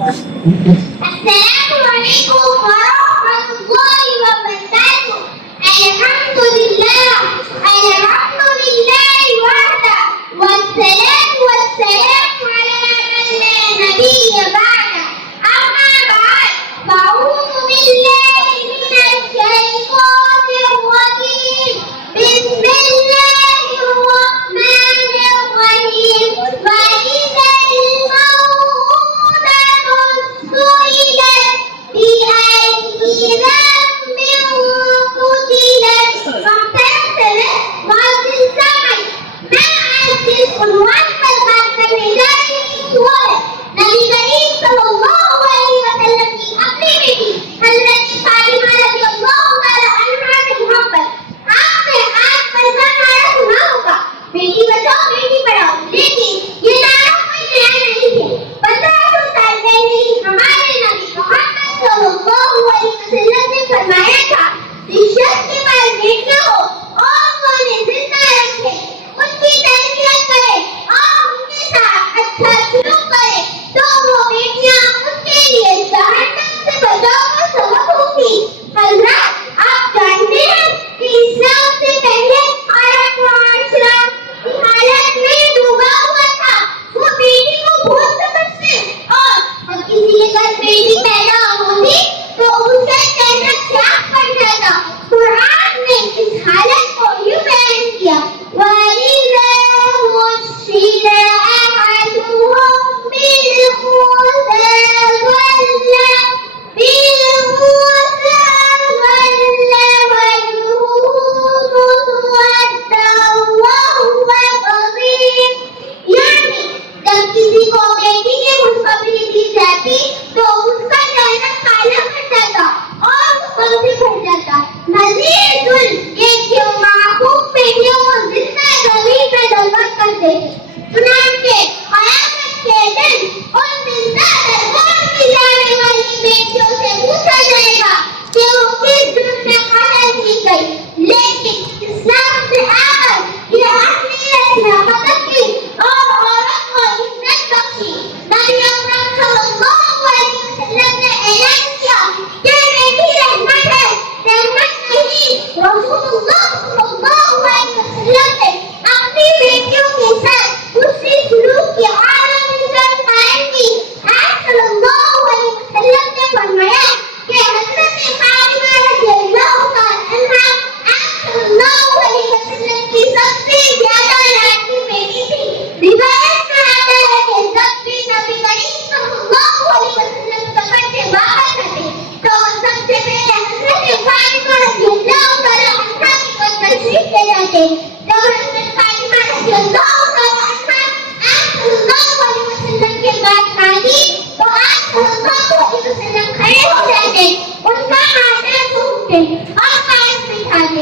Assalamualaikum warahmatullahi wabarakatuh. Alhamdulillah wahda wassalatu wassalamu ala man la nabiyya ba'da. Amma ba'd. A'udzu billahi minasy syaithanir rajim. Bismillahirrahmanirrahim. Wa idzal maw'udatu su'ilat bi ayyi dhanbin qutilat. فاعترف بعض الزمن مع العنوان والمركز الميداني السؤال نبی کریم صلی اللہ علیہ وسلم کی اپنی بیٹی حضرت فاطمہ رضی اللہ تعالی عنہا سے محبت آپ نے آج پنجہ نعرہ سنا ہوگا، بیٹی بچاؤ بیٹی پڑھاؤ، لیکن یہ نعرہ کوئی نیا نہیں ہے۔ 1500 سال پہلے ہی ہمارے نبی محمد صلی اللہ علیہ وسلم نے فرمایا تھا جس شخص کے پاس بیٹیاں ہو اور وہ انہیں زندہ رکھے، ان کی تربیت کرے اور ان کے ساتھ اچھا سلوک کرے تو وہ بیٹیاں ان کے لیے جہنم سے بچاؤ کا سبب ہوگی۔ حضرات، آپ جانتے ہیں کہ اسلام سے پہلے عرب معاشرہ کی حالت میں ڈوبا ہوا تھا، وہ بیٹی کو بہت سمجھتے اور کسی کے گھر بیٹی پیدا ہوتی تو اسے کہنا کیا پڑ جاتا۔ قرآن نے اس حالت کو یوں بیان کیا، وَإِذَا بُشِّرَ أَحَدُهُم بِالْأُنثَىٰ ظَلَّ وَجْهُهُ مُسْوَدًّا وَهُوَ كَظِيمٌ۔ یعنی جب کسی کو بیٹی کی خوشخبری دی جاتی تو اس کا چہرہ کالا پڑ جاتا اور وہ غم سے بھر جاتا۔ مزید یہ کہ معقوق بیٹیوں کو زندہ زمین پر دفن کر دیتے، چنانچہ قیامت کے دن ان زندہ درگور کی جانے والی بیٹیوں سے پوچھا جائے گا کہ وہ کس جرم میں قتل کی گئی، لیکن اسلام سے آ کر یہ اہمیت نے ختم کی اور عورت کو عزت بخشی۔ نبی اکرم صلی اللہ علیہ وسلم نے اعلان کیا کہ بیٹی رحمت ہے، رحمت نہیں۔ رسول اللہ صلی اللہ علیہ وسلم نے اپنی بیٹیوں کے ساتھ اسی سلوک کی عالم عزت قائم کی۔ آپ صلی اللہ علیہ وسلم نے فرمایا کہ حضرت فاطمہ رضی اللہ تعالی عنہا آپ صلی اللہ علیہ وسلم کی سب سے زیادہ لاڈلی بیٹی تھی۔ روایت میں آتا ہے کہ جب بھی نبی کریم صلی اللہ علیہ وسلم سفر سے باہر جاتے تو سب سے پہلے حضرت فاطمہ رضی اللہ تعالی عنہا کی طرف تشریف لے جاتے۔ جب حضرت فاطمہ رضی اللہ تعالی عنہا آپ صلی اللہ علیہ وسلم کے پاس آتی تو آپ صلی اللہ علیہ وسلم کھڑے ہو جاتے، ان کا ہاتھ سونپتے اور پاس بٹھاتے۔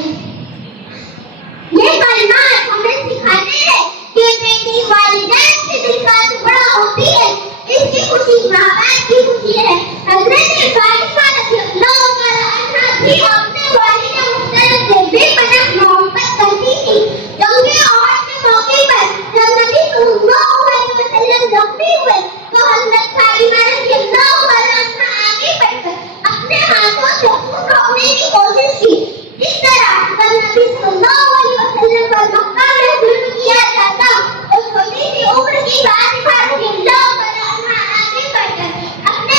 یہ کلمات ہمیں سکھاتے ہیں کہ بیٹی والدین کے دل کا ٹکڑا ہوتی ہے، اس کی خوشی ماں باپ کی خوشی ہے۔ حضرت فاطمہ رضی اللہ تعالی عنہا بھی اپنے والد محترم سے بے پناہ محبت کرتی تھی۔ جنگ احد کے موقع پر جب نبی صلی اللہ علیہ وسلم زخمی ہوئے تو حضرت فاطمہ رضی اللہ تعالی عنہا آگے بڑھ کر اپنے ہاتھوں سے خون روکنے کی کوشش کی۔ اس طرح جب نبی صلی اللہ علیہ وسلم پر مکہ میں ظلم کیا جاتا تو چھوٹی سی عمر کی فاطمہ رضی اللہ تعالی عنہا آگے بڑھ کر اپنے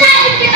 40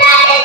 23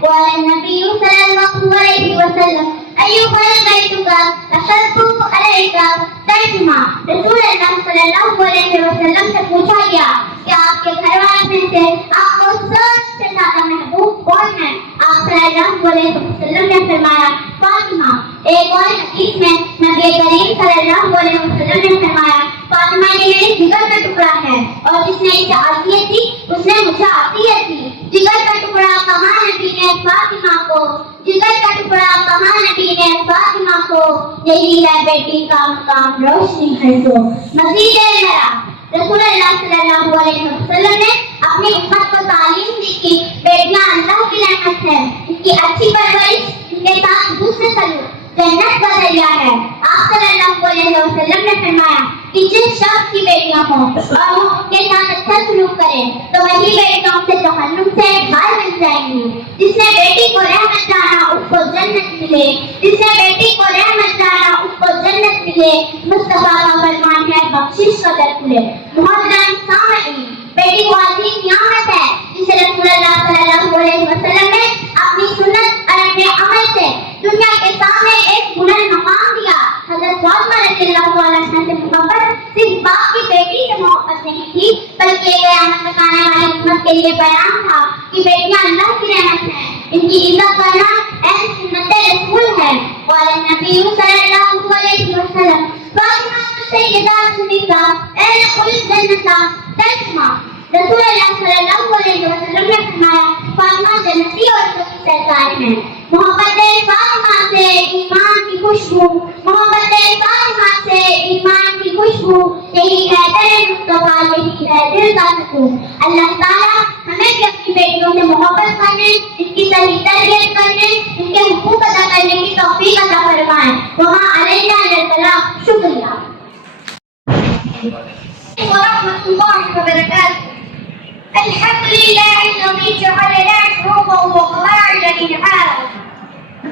قال النبی صلی اللہ علیہ وسلم ایھا البیت اشد علیک ترجمہ. رسول اللہ صلی اللہ علیہ وسلم سے پوچھا گیا کہ آپ کے گھر والوں میں سے آپ کو سب سے زیادہ محبوب کون ہے؟ آپ صلی اللہ علیہ وسلم نے فرمایا فاطمہ. ایک اور حدیث میں نبی کریم صلی اللہ علیہ وسلم نے فرمایا فاطمہ یہ میرے جگر کا ٹکڑا ہے اور جس نے اسے عافیت دی اس نے مجھے عافیت دی. جگر کا ٹکڑا کہاں نبی نے فاطمہ کو, جگر کا ٹکڑا کہاں نبی نے فاطمہ کو, یہی ہے بیٹی کا مقام روشنی ہے جو مزید ہے میرا. رسول اللہ صلی اللہ علیہ وسلم نے اپنی امت کو تعلیم دی کہ بیٹیاں اللہ کی رحمت ہے, ان کی اچھی پرورش, ان کے ساتھ دوسرے سلوک جنت کا ذریعہ ہے. آپ صلی اللہ علیہ وسلم نے فرمایا کہ جس شخص کی بیٹیاں ہوں اور وہ ان کے ساتھ اچھا سلوک کرے تو وہی بیٹیاں سے جہنم سے باہر بن جائیں گی. جس نے بیٹی کو رحمت جانا اس کو جنت ملے, جس نے بیٹی کو رحمت جانا اس کو جنت ملے. مصطفیٰ کا فرمان ہے بخشش کا در کھلے. محترم سامعین, بیٹی کو عظیم نعمت ہے جسے رسول اللہ صلی اللہ علیہ وسلم نے اپنی سنت اور اپنے عمل سے دنیا کے سامنے ایک بلند مقام دیا. حضرت فاطمہ رضی اللہ عنہا سے محبت صرف باپ کی بیٹی سے محبت نہیں تھی بلکہ قیامت تک آنے والی امت کے لیے بیان تھا کہ بیٹیاں اللہ کی رحمت ہیں, ان کی عزت کرنا اہم سنت رسول ہے. قال النبی صلی اللہ علیہ وسلم فاطمہ سیدات النساء ادخل الجنۃ ترجمہ. رسول اللہ صلی اللہ علیہ وسلم نے فرمایا فاطمہ جنتی عورتوں کی سردار ہیں. محبت فاطمہ سے ایمان کی خوشبو, محبت فاطمہ سے ایمان کی خوشبو, یہی ہے در مصطفیٰ, یہی ہے دل کا سکون. اللہ تعالیٰ ہمیں بھی اپنی بیٹیوں سے محبت کرنے, ان کی صحیح تربیت کرنے, ان کے حقوق ادا کرنے کی توفیق عطا فرمائے. وما علینا الا البلاغ. شکریہ. ورحمۃ اللہ وبرکاتہ. الحمد لله الذي جعلنا شعوبا وقبائل لنعارف,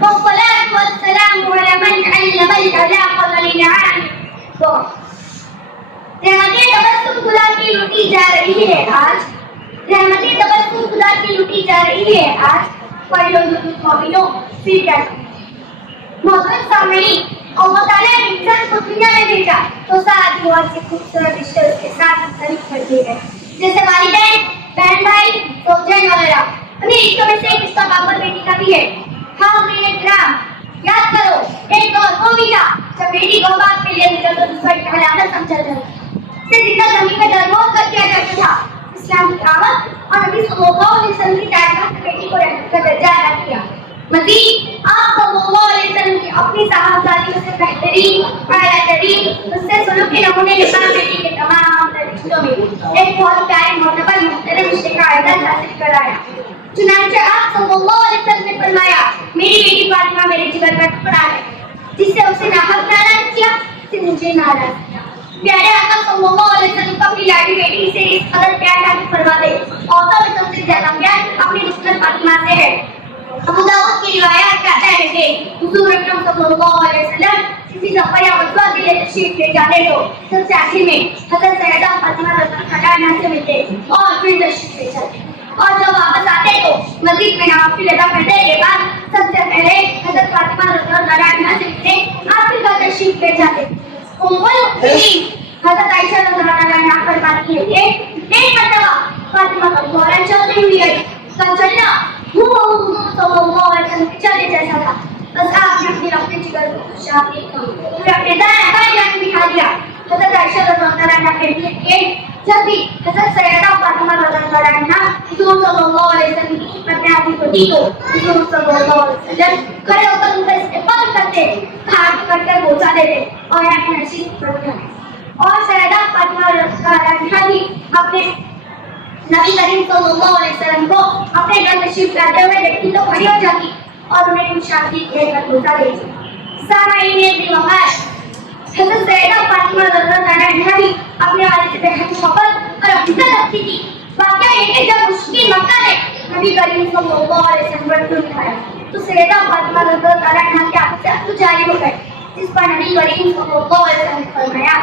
والصلاة والسلام على من علم الأخلاق للعالم. رحمتِ تبسم خدا کی لوٹی جا رہی ہے آج, رحمتِ تبسم خدا کی لوٹی جا رہی ہے آج. مومنوں پھر کیا محترم سامعین, اللہ تعالیٰ نے انسان کو دنیا میں بھیجا تو ساتھ بہت سے خوبصورت رشتے اس کے ساتھ مختلف کر دیے گئے, جیسے والدین, بہن بھائی, زوجین وغیرہ. انہیں رشتوں میں سے ایک رشتہ باپ اور بیٹی کا بھی ہے. حاضرین کرام, یاد کرو ایک دور وہ بھی تھا جب بیٹی کو باپ کے لیے نکل تو دوسرے کی حلاکت سمجھا جاتا تھا, اسے زندہ زمین میں درموز کر دیا جاتا تھا. اسلام کی آمد اور نبی صلی اللہ علیہ وسلم کی تعلیمات نے بیٹی کو رحمت کا درجہ عطا کیا. مزید آپ صلی اللہ علیہ وسلم کی اپنی صحابہ سے بہترین, اعلیٰ ترین, اس سے سلوک کے نمونے کے ساتھ بیٹی کے تمام رشتوں میں ایک بہت پیارے معتبر محترم رشتے کا اعزاز حاصل کرایا. چنانچہ آپ صلی اللہ علیہ وسلم نے فرمایا میری بیٹی فاطمہ میرے جگر کا ٹکڑا ہے, جس سے اسے ناحق ناراض کیا, اس سے مجھے ناراض کیا. پیارے آقا صلی اللہ علیہ وسلم کو اپنی لاڈلی بیٹی سے اس قدر پیار حاصل فرما دے. عورتوں میں سب سے زیادہ پیار اپنی نسبت فاطمہ سے ہے. ابو داؤد کی روایات کہتا ہے کہ حضور اکرم صلی اللہ علیہ وسلم کسی سفر یا غزوہ کے لیے تشریف لے جاتے تو سب سے آخر میں حضرت سیدہ فاطمہ رضی اللہ عنہا سے ملتے اور پھر تشریف لے جاتے, اور جب واپس آتے تو مسجد میں نوافل ادا کرنے کے بعد سب سے پہلے حضرت فاطمہ رضی اللہ عنہا سے ملتے, آپ پھر کا تشریف لے جاتے. ام المؤمنین حضرت عائشہ رضی اللہ عنہا فرماتی ہے کہ ایک مرتبہ فاطمہ کا گھوڑا چلتے ہوئے گئی, کا چلنا صلی اللہ علیہ وسلم کے چلنے جیسا تھا. بس آپ نے اپنے رفتے جگر کو خوشحال دیکھا, پھر اپنے دائیں بائیں جانب بٹھا دیا. حضرت عائشہ رضی اللہ عنہا کہتی ہے کہ جب بھی حضرت سیدہ فاطمہ رضی اللہ عنہا حضور صلی اللہ علیہ وسلم کی خدمت میں آتی ہوتی تو حضور صلی اللہ علیہ وسلم کھڑے ہو کر ان کا استقبال کرتے, ہاتھ پکڑ کر پہنچا دیتے اور یہاں کی نصیحت کرتے. اور سیدہ فاطمہ رضی اللہ عنہا بھی اپنے نبی کریم صلی اللہ علیہ وسلم کو اپنے گھر تشریف لاتے ہوئے دیکھتی تو کھڑی ہو جاتی اور انہیں کچھ شادی دے کر پہنچا دیتی. سامعین ذی وقار, حضرت سیدہ فاطمہ رضی اللہ عنہا بھی اپنے والد سے بے حد محبت اور عزت رکھتی تھی. واقعہ یہ کہ جب مشکل مکہ نے نبی کریم صلی اللہ علیہ وسلم پر ظلم اٹھایا تو سیدہ فاطمہ رضی اللہ عنہا کے آنکھوں سے آنسو جاری ہو گئے, جس پر نبی کریم صلی اللہ علیہ وسلم نے فرمایا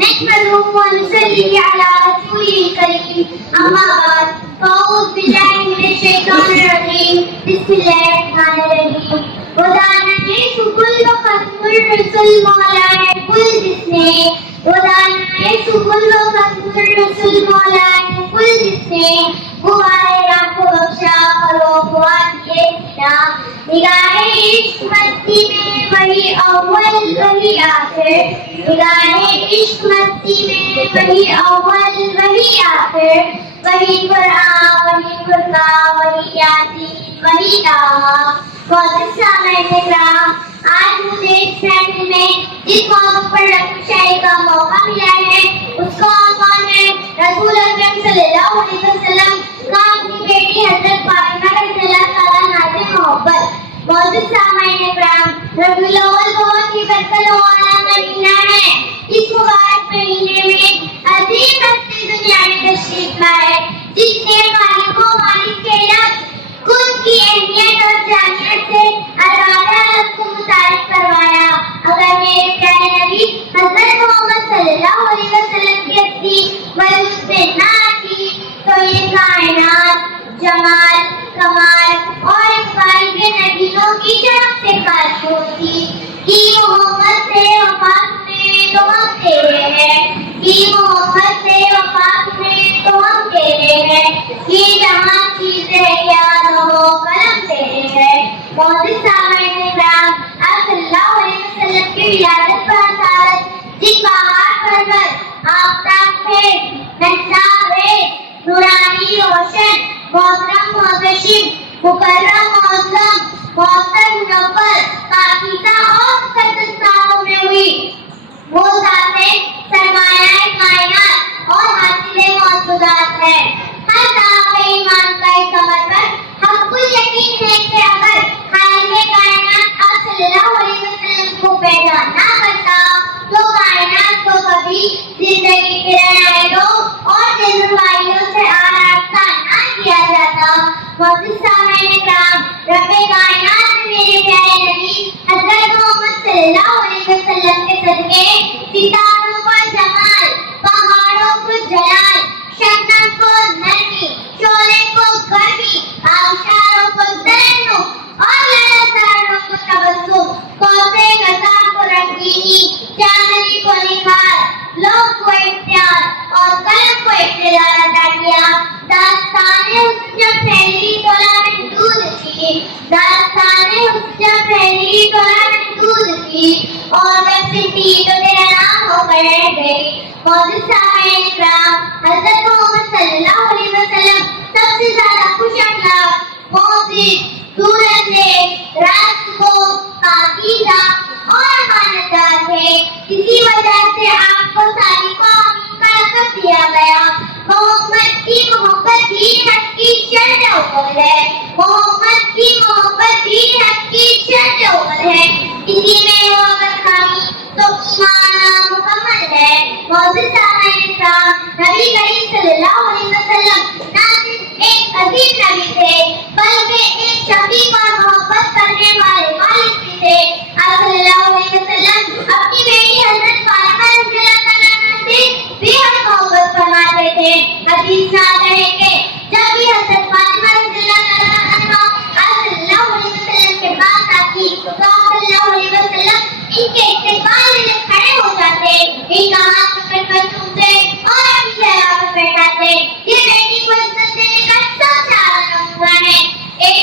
نحمده ونصلي على رسوله الكريم أما بعد فأعوذ بالله من الشيطان الرجيم بسم الله الرحمن الرحيم ودانش كل خصم الرسل مولانا كل بسمه ودانش كل خصم الرسل مولانا كل بسمه مبارك کو بخشا کرو قرآن کے کتاب نگاہ عشق مستی میں وہی اول وہی آخر نگاہ عشق مستی میں وہی اول وہی آخر وہی قرآن وہی فرقان وہی یاسین وہی طٰہٰ بہت سامعین کرام آج مجھے اس محفل میں جس موضوع پر رقم شاعری کا موقع ملا ہے اس کا عنوان ہے رسول اکرم صلی اللہ علیہ وسلم کا اپنی بیٹی حضرت فاطمہ رضی اللہ تعالیٰ عنہا سے محبت۔ موجود سامعین کرام ربیع الاول بہت ہی برکتوں والا مہینہ ہے۔ اس مبارک مہینے میں عظیم ہستی دنیا میں تشریف لائے جس نے خالق و مالک کے لفظ خود کی اہمیت اور جامعیت سے عبادت کو متعارف کروایا۔ اگر میرے پیارے نبی حضرت محمد صلی اللہ علیہ وسلم کی ہستی وجود میں نہ آتی تو یہ کائنات جمال کمال اور اقبال کے نبیوں کی جناب سے خالی ہوتی کہ محمد سے وفات میں تو ہم تیرے ہیں کہ محمد سے وفات میں تو ہم تیرے ہیں یہ جہاں چیزیں یاد ہو قلم تیرے ہے۔ معزز سامعین کرام آپ صلی اللہ علیہ وسلم کی ولادت پر اثارت جن بہار پرور آفتاب خیز محتاب ریز نورانی روشن محترم محتشم مکرم معظم معطر منور پاکیزہ اور مقدس ساحوں میں ہوئی وہ ذاتیں سرمایہ کائنات اور حاصل موجودات ہے۔ ہر صاحب ایمان کا اس عمل پر ہم کو یقین ہے کہ اگر خالق کائنات آپ صلی اللہ علیہ وسلم کو پیدا نہ کرتا تو کائنات کو کبھی زندگی کے رہائشوں اور دلربائیوں سے آراستہ نہ کیا جاتا۔ معزز سامعین کرام رب کائنات نے میرے پیارے نبی حضرت محمد صلی اللہ علیہ وسلم کے صدقے ستاروں کو جمال پہاڑوں کو جلال شبنم کو نرمی شعلے کو گرمی آبشاروں کو ترنم اور لالہداروں کو تبسم کوثر غذا کو رنگینی چاندنی کو نکھار لوح کو اختیار اور قلم کو اقتدار عطا کیا۔ داستان حسن جب پھیلی تولا میں دودھ کی داستان حسن جب پھیلی تولا میں دودھ کی اور جب سنتی تو تیرا نام ہو کر رہ گئی۔ معزز سامعین کرام حضرت محمد صلی اللہ علیہ وسلم سب سے زیادہ خوش اخلاق محسن دورندیش راست کو پاکیزہ اور امانتدار تھے۔ اسی وجہ سے آپ کو ساری قوم کا لقب دیا گیا۔ محمد کی محبت دین حق کی شرط اول ہے محمد کی محبت دین حق کی شرط اول ہے اسی میں ہو اگر خامی تو ایمان مکمل ہے۔ معزز سامعین کرام نبی کریم صلی اللہ علیہ وسلم نہ صرف ایک عظیم نبی تھے بلکہ ایک شفیق اور محبت کرنے والے والد بھی تھے۔ آپ صلی اللہ علیہ وسلم اپنی بیٹی حضرت فاطمہ رضی اللہ تعالیٰ عنہا سے بے حد محبت فرماتے تھے۔ حدیث میں آتا ہے کہ جب بھی حضرت فاطمہ رضی اللہ تعالیٰ عنہا آپ صلی اللہ علیہ وسلم کے پاس آتی تو آپ صلی اللہ علیہ وسلم ان کے استقبال میں کھڑے ہو جاتے ان کا ہاتھ پکڑ کر چومتے اور اپنی چہرہ پر بیٹھاتے۔ یہ بیٹی کو عزت دینے کا سب سے اعلیٰ نمونہ ہے۔ ایک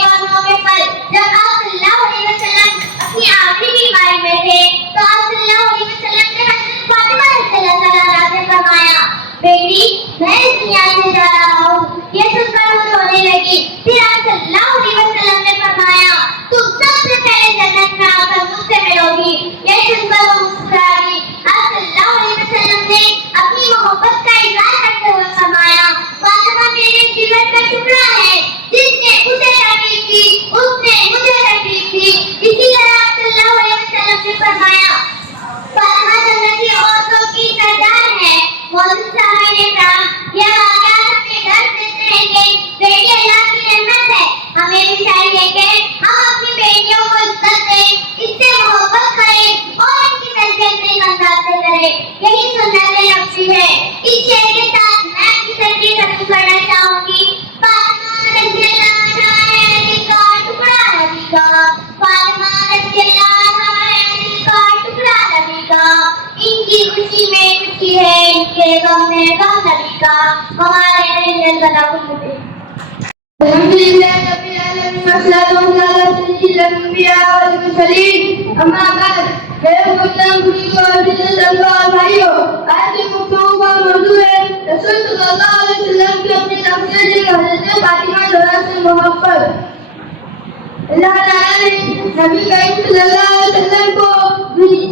وما علينا إلا البلاغ المبين. الحمد لله رب العالمين والصلاة والسلام على سيد الأنبياء والمرسلين. أما بعد میرے محترم بزرگوں اور عزیزوں اور بھائیوں، آج کی گفتگو کا موضوع ہے رسول صلی اللہ علیہ وسلم کی اپنی نفسیت حضرت فاطمہ زہرا سے محبت. اللہ تعالیٰ نے نبی کریم صلی اللہ علیہ وسلم کو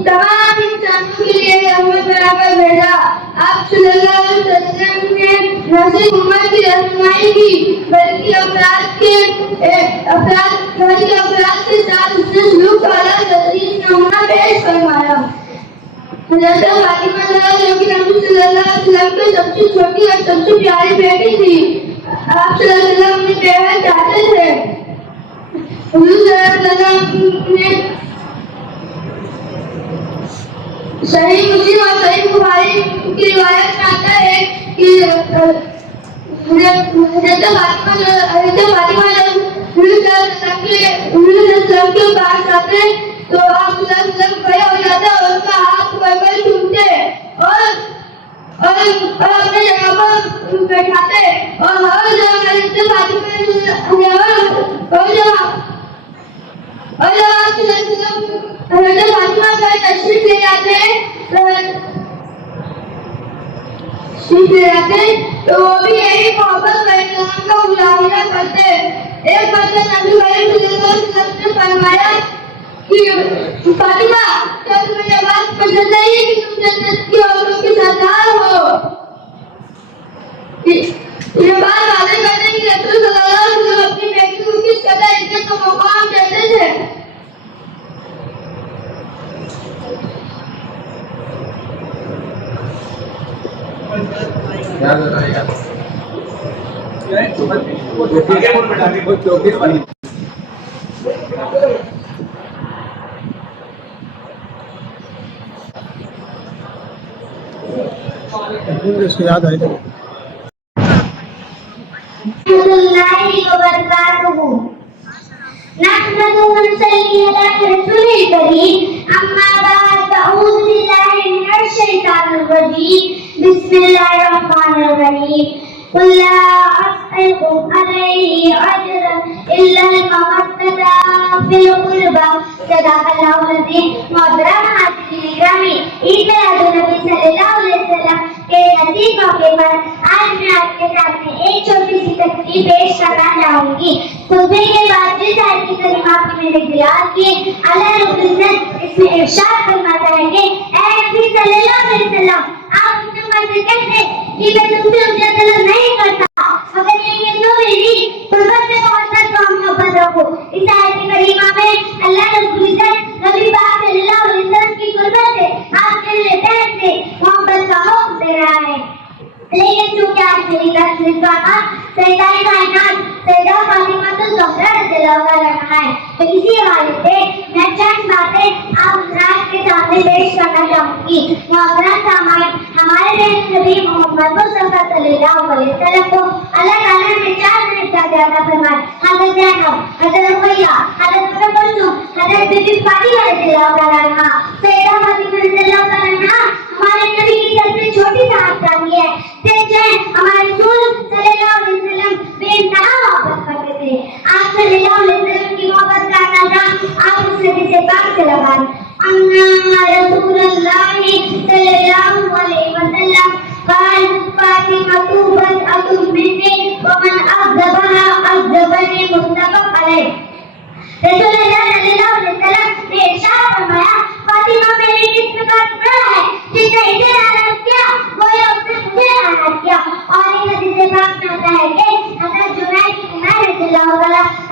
تمام انسانوں کے لیے رحمت بنا کر بھیجا. آپ صلی اللہ علیہ وسلم نے نہ صرف امت کی رہنمائی کی بلکہ افراد کے ساتھ اس نے سلوک والا بہترین نمونہ پیش فرمایا. حضرت فاطمہ زہرا جو کہ نبی صلی اللہ علیہ وسلم کی سب سے چھوٹی اور سب سے پیاری بیٹی تھی، آپ صلی اللہ علیہ وسلم نے بہت چاہتے تھے. حضور صلی اللہ علیہ وسلم نے صحیح مسلم اور صحیح بخاری کی روایت میں آتا ہے کہ حضرت فاطمہ جب حضور صلی اللہ علیہ وسلم کے پاس آتے تو آپ صلی اللہ علیہ وسلم کھڑے ہو جاتے اور ان کا ہاتھ پکڑ کر چومتے اور اپنے جگہ پر بیٹھاتے اور ہر جگہ حضرت فاطمہ اور جب آپ صلی اللہ علیہ وسلم حضرت فاطمہ کا تشریف لے جاتے تو وہ بھی یہی محبت و احترام کا مظاہرہ کرتے. ایک مرتبہ نبی کریم صلی اللہ علیہ وسلم نے فرمایا کہ فاطمہ کیا تمہیں یہ بات پسند نہیں ہے کہ تم جنت کی عورتوں کے سردار ہو؟ یہ بات واضح کرنے کی رسول صلی اللہ علیہ وسلم اپنی بیٹی کو کس قدر عزت و مقام دیتے تھے. اس کی یاد آئی تو نحمده ونصلي على رسوله الكريم. أما بعد فأعوذ بالله من الشيطان الرجيم. بسم الله الرحمن الرحيم. قل لا أسألكم عليه أجرا إلا المودة في القربى. صدق الله العظيم. محترم حاضرین گرامی، عید میلادالنبی صلی اللہ علیہ وسلم کے عظیم موقع پر آج میں آپ کے سامنے ایک چھوٹی سی تقریر پیش کرنا چاہوں گی. خطبے کے بعد جس آیت کی کلمات میں نے تلاوت کی، اللہ رب العزت اس میں ارشاد فرماتا ہے کہ اے نبی صلی اللہ علیہ وسلم، آپ اپنے عمر سے کہتے کہ میں تم سے اجرت طلب نہیں کرتا، مگر یہ کہ تم میری قربت سے محبت و محبت رکھو. اس آیت کریمہ میں اللہ رب العزت نبی پاک صلی اللہ علیہ وسلم کی قربت سے، آپ کے لباس سے محبت کا حکم دے رہا ہے. لیکن چونکہ آج میری تصویر کا نام سیدہ کائنات سیدہ فاطمہ الزہرا رضی اللہ عنہا ہے، تو اسی حوالے سے میں چند باتیں آپ حضرات کے سامنے پیش کرنا چاہوں گی. محترم سامعین، ہمارے پیارے نبی محمد مصطفیٰ صلی اللہ علیہ وسلم کو اللہ تعالیٰ نے 4 منٹ کا زیادہ فرمایا. حضرت زینب، حضرت رقیہ، حضرت ام کلثوم، حضرت بی بی فاطمہ رضی اللہ عنہا، سیدہ فاطمہ رضی اللہ عنہا ہمارے نبی کی سب سے چھوٹی صحابی ہے. ہمارے رسول صلی اللہ علیہ وسلم بے انتہا محبت کرتے تھے. آپ صلی اللہ علیہ وسلم کی محبت کا اندازہ آپ اس حدیث پاک سے لگائیں. انا رسول اللہ صلی اللہ علیہ وسلم قال فاطمہ بدعۃ منی ومن اغضبها اغضبنی متفق علیہ. رسول اللہ صلی اللہ علیہ وسلم نے ارشاد فرمایا فاطمہ میرے جسم کا ٹکڑا ہے، جس نے اسے ناراض کیا گویا اس نے مجھے ناراض کیا. اور اس حدیث پاک میں آتا ہے کہ حضرت جنید بن عمیر رضی اللہ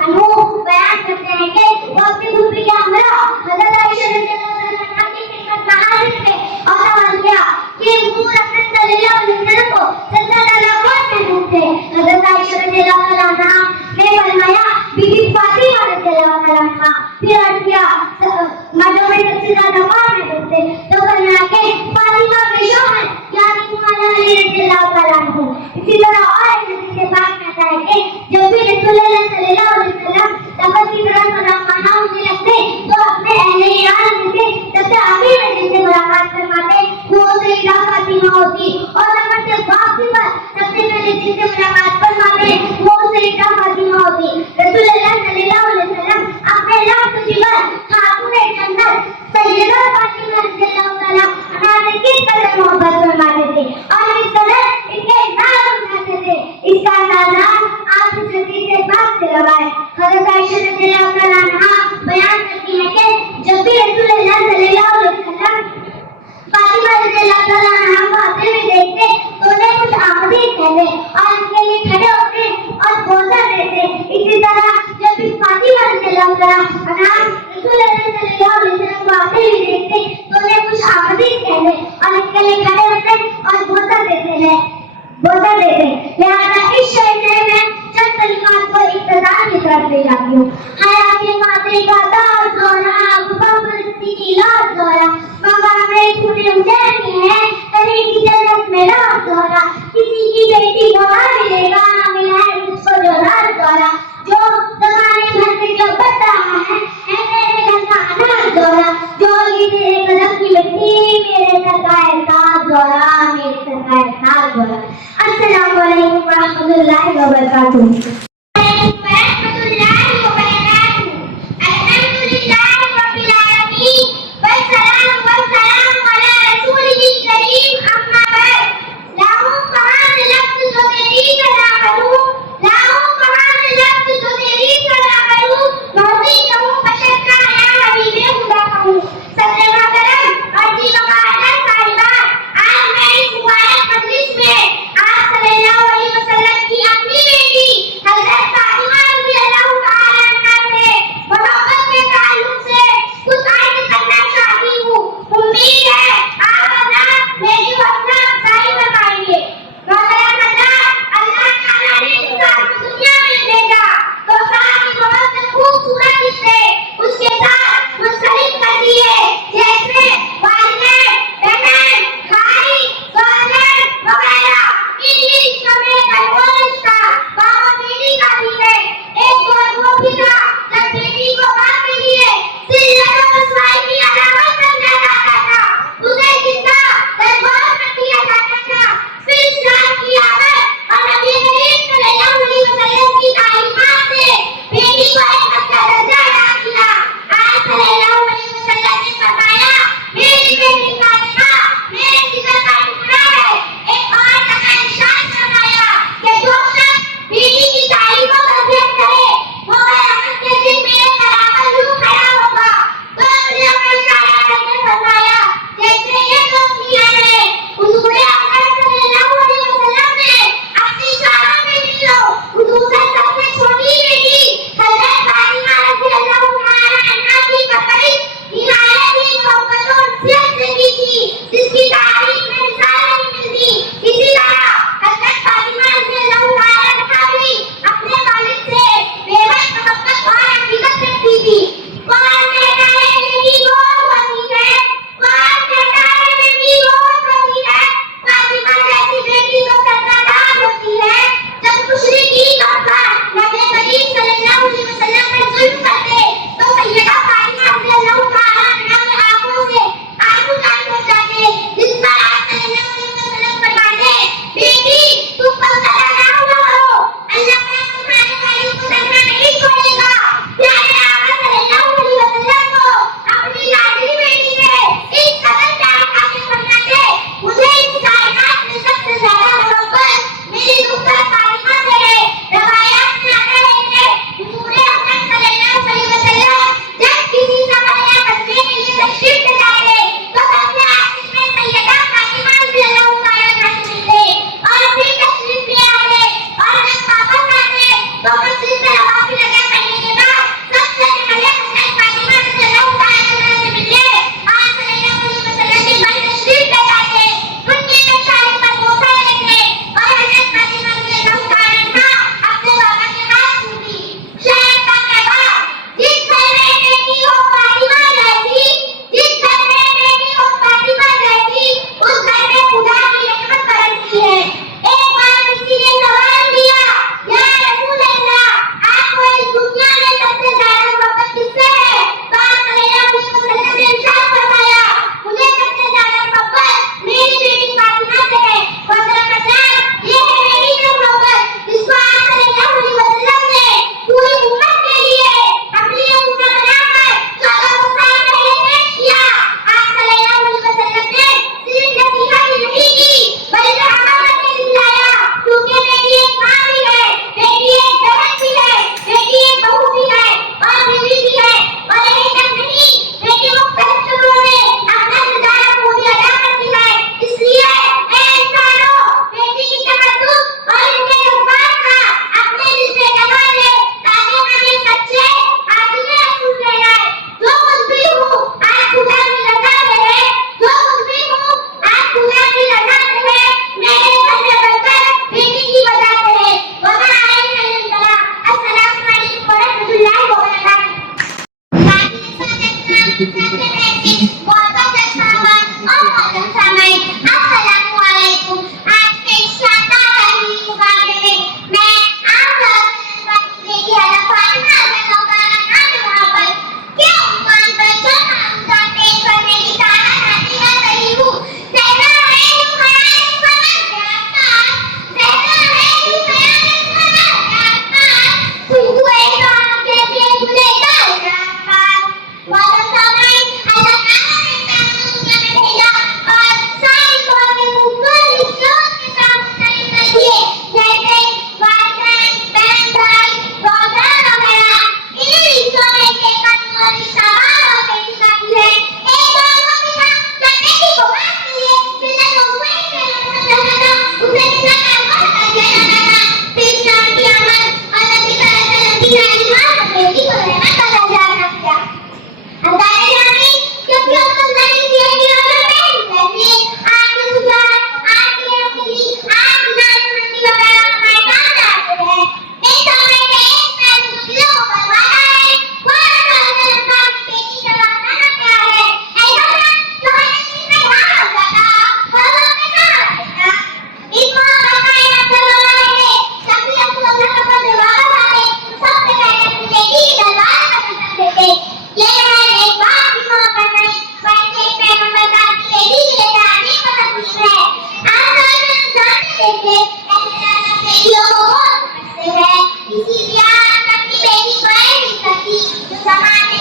عنہ بیان کرتے ہیں کہ وہ اپنی پھوپھی کے ہمراہ حضرت عائشہ رضی اللہ عنہا کی خدمت میں حاضر تھے اور سوال کیا کہ حضور اکرم صلی اللہ علیہ وسلم کو سب سے زیادہ کون محبوب تھے؟ حضرت عائشہ رضی اللہ عنہا نے فرمایا بی بی فاطمہ رضی اللہ عنہا. پھر عرض کیا مردوں میں سب سے زیادہ کون محبوب تھے؟ تو فرمایا کہ فاطمہ کے شوہر یعنی مولانا علی رضی اللہ عنہ. اسی طرح اور ایک حدیث پاک میں آتا ہے کہ جب بھی رسول اللہ صلی اللہ علیہ وسلم سفر کی طرف روانہ ہونے لگتے تو اپنے اہل ایال میں سے سب سے آخری میں جن سے ملاقات فرماتے وہ سیدہ فاطمہ ہوتی اور سفر سے واپسی پر ذرا انام رسول اللہ صلی اللہ علیہ وسلم کو آتے ہوئے دیکھتے تو انہیں کچھ آمدید کہتے اور اس کے لیے کھڑے ہوتے اور بوسہ دیتے ہیں لہذا اس شعر میں چند کلمات کو اقتدار کی طرف لے جاتی ہوں. حیا کے ماتھے کا تاج دورا محبتی کی لاز دورا مقام پورے حسین ہے کرے کی جنت میں راز دورا کسی کی بیٹی گوا ملے گا ملا ہے مجھ کو جو راز دورا جو زمانے بھر سے جو بت رہا ہے میرے گھر کا اناج دورا جو یہ تیرے قدم کی مٹی میرے سر کا احساس دورا میرے سر کا احساس دورا. السلام علیکم ورحمۃ اللہ وبرکاتہ.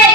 1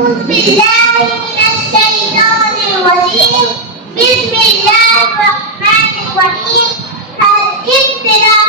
أعوذ بالله من الشيطان الرجيم بسم الله الرحمن الرحيم الابتلاء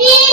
3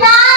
4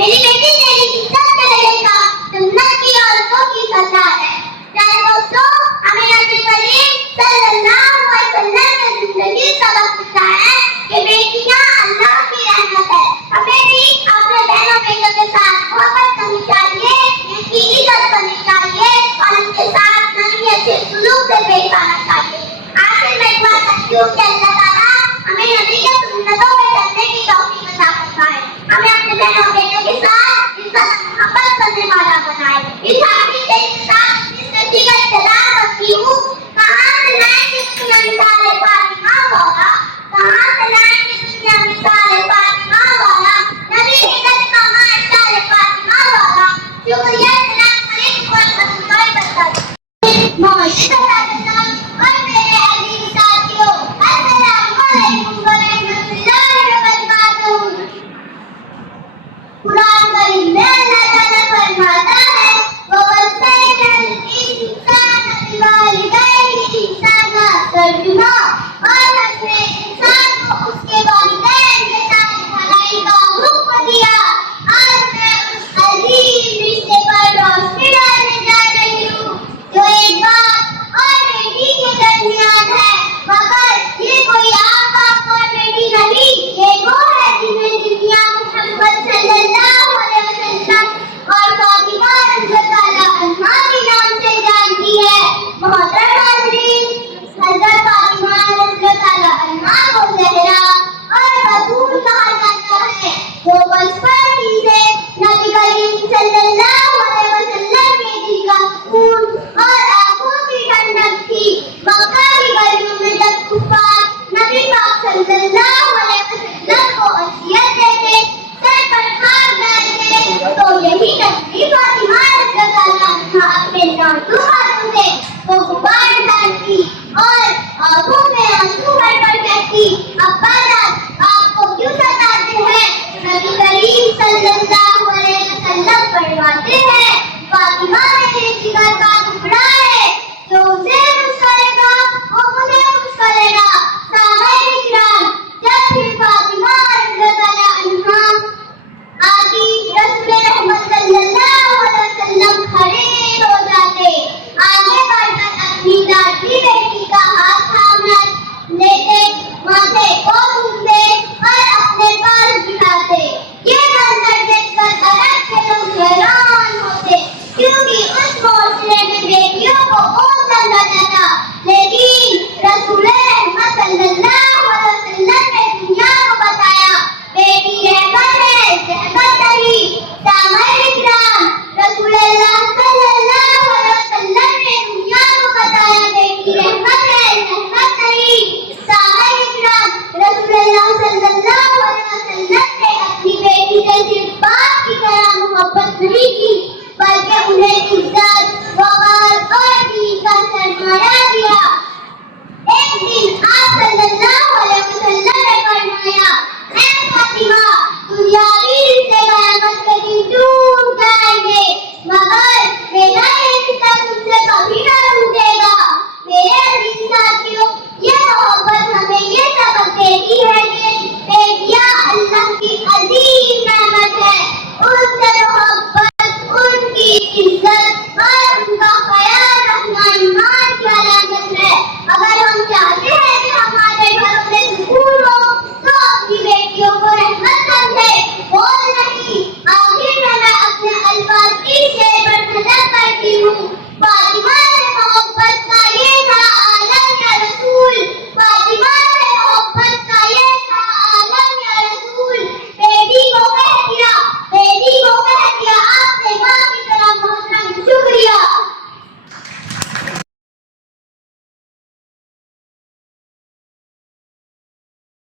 میری بیٹی تیری عزت کرے گا سنت کی عورتوں کی سردار ہے. پیارے دوستوں, ہمیں نبی کریم صلی اللہ علیہ وسلم نے زندگی سبق سکھایا ہے کہ بیٹیاں اللہ کی رحمت ہے. ہمیں بھی اپنے بہنوں بیٹوں کے ساتھ محبت کرنی چاہیے, ان کی عزت کرنی چاہیے اور ان کے ساتھ نرمی سے سلوک سے پیش آنا چاہیے. آخر میں دعا کرتی ہوں کہ اللہ تعالیٰ ہمیں نبی کے سنتوں میں چلنے کی توفیق عطا فرمائے, ہمیں اپنے بہنوں بیٹوں کے ساتھ عزت محبت کرنے والا بنائے. اس حدیث کے ساتھ اس نبی کا اقتدار کرتی ہوں. کہاں سے لائیں گے دنیا مثال فاطمہ والا, کہاں سے لائیں گے دنیا مثال فاطمہ والا, نبی عزت کا ماشاء فاطمہ والا. شکریہ جناب ملک اور خدمت برکت. معاشرہ اور میرے عزیز ساتھیوں, السلام علیکم ورحمۃ اللہ وبرکاتہ. قرآن کریم میں اللہ تعالیٰ فرماتا ہے وَوَصَّيْنَا الْإِنسَانَ بِوَالِدَيْهِ إِحْسَانًا, ترجمہ, اور ہم نے انسان کو اس کے والدین کے ساتھ بھلائی کا حکم دیا. آج میں اس عظیم رشتے پر روشنی ڈالنے جا رہی ہوں جو ایک باپ اور بیٹی کے درمیان ہے, مگر یہ کوئی عام باپ اور بیٹی نہیں, یہ وہ ہے جنہیں دنیا محمد صلی اللہ علیہ وسلم اور فاطمہ رضی اللہ عنہا کے نام سے جانتی ہے. محترم حاضرین, حضرت فاطمہ رضی اللہ عنہا کو زہرا اور بطول کہا جاتا ہے, جو بچپن ہی سے نبی کریم صلی اللہ علیہ وسلم کے دل کا سکون اور آنکھوں کی ٹھنڈک تھی. مکہ کی گلیوں میں جب کفار نبی پاک صلی اللہ علیہ وسلم کو اذیت دیتے, سر پر خاک ڈالتے, تو یہی نبی فاطمہ رضی اللہ عنہا اپنے نازک ہاتھوں سے وہ غبار ڈالتی اور آنکھوں میں آنسو بھر کر کہتی, ابا جان آپ کو کیوں ستاتے ہیں؟ نبی کریم صلی اللہ علیہ وسلم فرماتے ہیں فاطمہ میرے جگر کا ٹکڑا ہے, جو اسے خوش کرے گا وہ مجھے خوش کرے گا. سامعین کرام, جب پھر فاطمہ رضی اللہ عنہا آتی, رسول رحمت صلی اللہ علیہ وسلم کھڑے ہو جاتے, آگے بڑھ کر اپنی لاڈلی بیٹی کا ہاتھ تھامنا لیتے, ماتھے کو چومتے اور اپنے پاس بٹھاتے. یہ منظر دیکھ کر عرب کے لوگ حیران ہوتے, کیونکہ اس معاشرے میں بیٹیوں کو بہت سمجھا تھا, لیکن رسول رحمت صلی اللہ علیہ وسلم نے دنیا کو بتایا بیٹی رحمت ہے, زحمت نہیں. سامعین اکرام, رسول اللہ صلی اللہ علیہ وسلم نے دنیا کو بتایا بیٹی رحمت ہے, زحمت نہیں. سامعین اکرام, رسول اللہ صلی اللہ علیہ وسلم نے اپنی بیٹی سے صرف باپ کی طرح محبت نہیں کی, بلکہ انہیں